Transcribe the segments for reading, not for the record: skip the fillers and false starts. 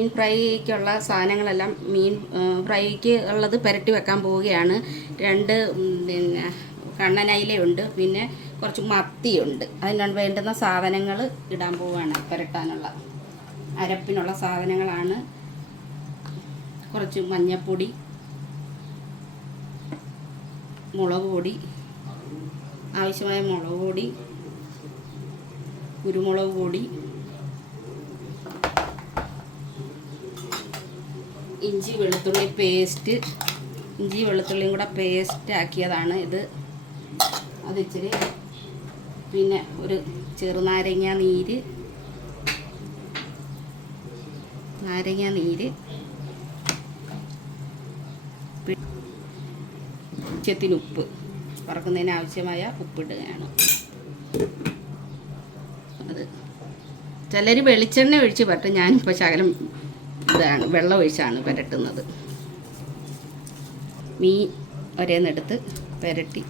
മീൻ ഫ്രൈക്കുള്ള സാധനങ്ങളെല്ലാം മീൻ ഫ്രൈക്ക് ഉള്ളത് പുരട്ടി വെക്കാൻ പോവുകയാണ്. 2 പിന്നെ കണ്ണനയിലയുണ്ട്, പിന്നെ കുറച്ച് മത്തിയുണ്ട്. അതിന് വേണ്ടുന്ന സാധനങ്ങൾ ഇടാൻ പോവുകയാണ്. പുരട്ടാനുള്ള അരപ്പിനുള്ള സാധനങ്ങളാണ് കുറച്ച് മഞ്ഞൾപ്പൊടി, മുളക് പൊടി, ആവശ്യമായ മുളക് പൊടി, കുരുമുളക് പൊടി, ഇഞ്ചി വെളുത്തുള്ളി പേസ്റ്റ്, ഇഞ്ചി വെളുത്തുള്ളിയും കൂടെ പേസ്റ്റ് ആക്കിയതാണ് ഇത്. അതിച്ചിരി, പിന്നെ ഒരു ചെറുനാരങ്ങ നീര്, ആവശ്യത്തിന് ഉപ്പ്, വറക്കുന്നതിന് ആവശ്യമായ ഉപ്പിടുകയാണ്. അത് ചിലർ വെളിച്ചെണ്ണ ഒഴിച്ച് പറ്റും. ഞാനിപ്പോൾ ശകലം ഇതാണ് വെള്ളം ഒഴിച്ചാണ് പുരട്ടുന്നത്. മീൻ ഒരേന്നെടുത്ത് പുരട്ടി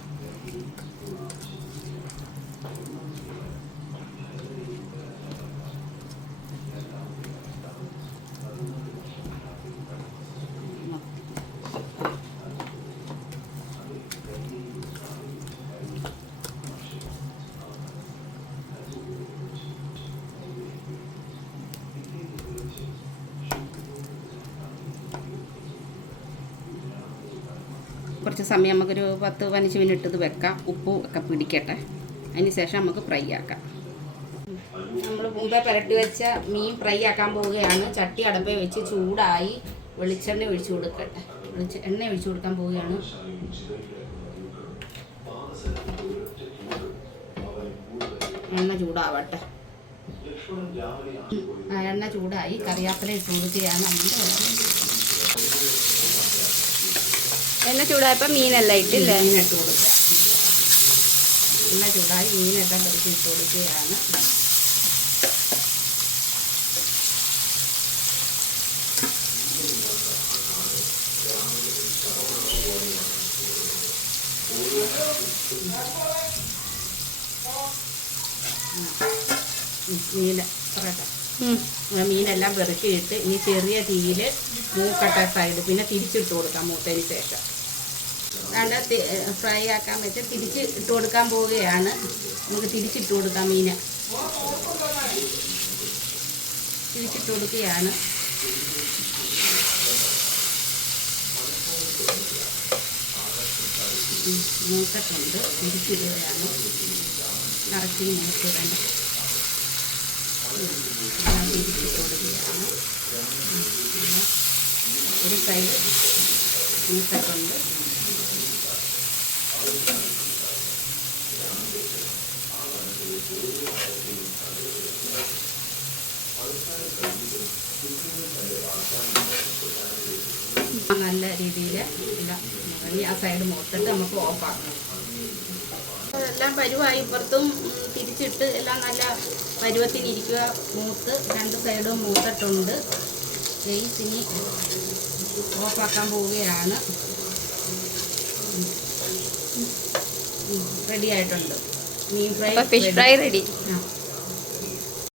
കുറച്ച് സമയം നമുക്കൊരു 10-15 മിനിറ്റ് ഇത് വെക്കാം. ഉപ്പും ഒക്കെ പിടിക്കട്ടെ. അതിന് ശേഷം നമുക്ക് ഫ്രൈ ആക്കാം. നമ്മൾ മുമ്പേ പുരട്ടി വെച്ച മീൻ ഫ്രൈ ആക്കാൻ പോവുകയാണ്. ചട്ടി അടപ്പേ വെച്ച് ചൂടായി. വെളിച്ചെണ്ണ ഒഴിച്ചു കൊടുക്കട്ടെ. എണ്ണ ഒഴിച്ചു കൊടുക്കാൻ പോവുകയാണ്. എണ്ണ ചൂടാവട്ടെ. എണ്ണ ചൂടായി. കറിവേപ്പില ഇട്ട് കൊടുക്കുകയാണ്. എണ്ണ ചൂടായപ്പോൾ മീനെല്ലാം ഇട്ടില്ലേ? മീനിട്ട് കൊടുക്കുക. എണ്ണ ചൂടായി മീനെല്ലാം കുറച്ച് ഇട്ട് കൊടുക്കുകയാണ്. മീനെല്ലാം പെറുക്കിയിട്ട് ഇനി ചെറിയ തീയിൽ മൂക്കട്ടെ സൈഡ്, പിന്നെ തിരിച്ചിട്ട് കൊടുക്കാം. മൂത്തതിന് ശേഷം ഫ്രൈ ആക്കാൻ വെച്ച് തിരിച്ച് ഇട്ട് കൊടുക്കാൻ പോവുകയാണ്. നമുക്ക് തിരിച്ചിട്ട് കൊടുക്കാം. മീന് തിരിച്ചിട്ട് കൊടുക്കുകയാണ്. മൂക്കട്ടുണ്ട്, തിരിച്ചിടുകയാണ്. നിറച്ച് മൂക്കിടണം. തിരിച്ചിട്ട് കൊടുക്കുകയാണ്. ഒരു സൈഡ് മൂക്കട്ടുണ്ട്. നല്ല രീതിയിൽ ആ സൈഡ് മൊത്തിട്ട് നമുക്ക് ഓഫാക്കണം. എല്ലാം പരുവായി. ഇപ്പുറത്തും തിരിച്ചിട്ട് എല്ലാം നല്ല പരുവത്തിനിരിക്കുക. മൂത്ത് 2 സൈഡും മൂത്തിട്ടുണ്ട്. ഇനി ഓഫാക്കാൻ പോവുകയാണ്. റെഡി ആയിട്ടുണ്ട്. മീൻ ഫ്രൈ, ഫിഷ് ഫ്രൈ റെഡി.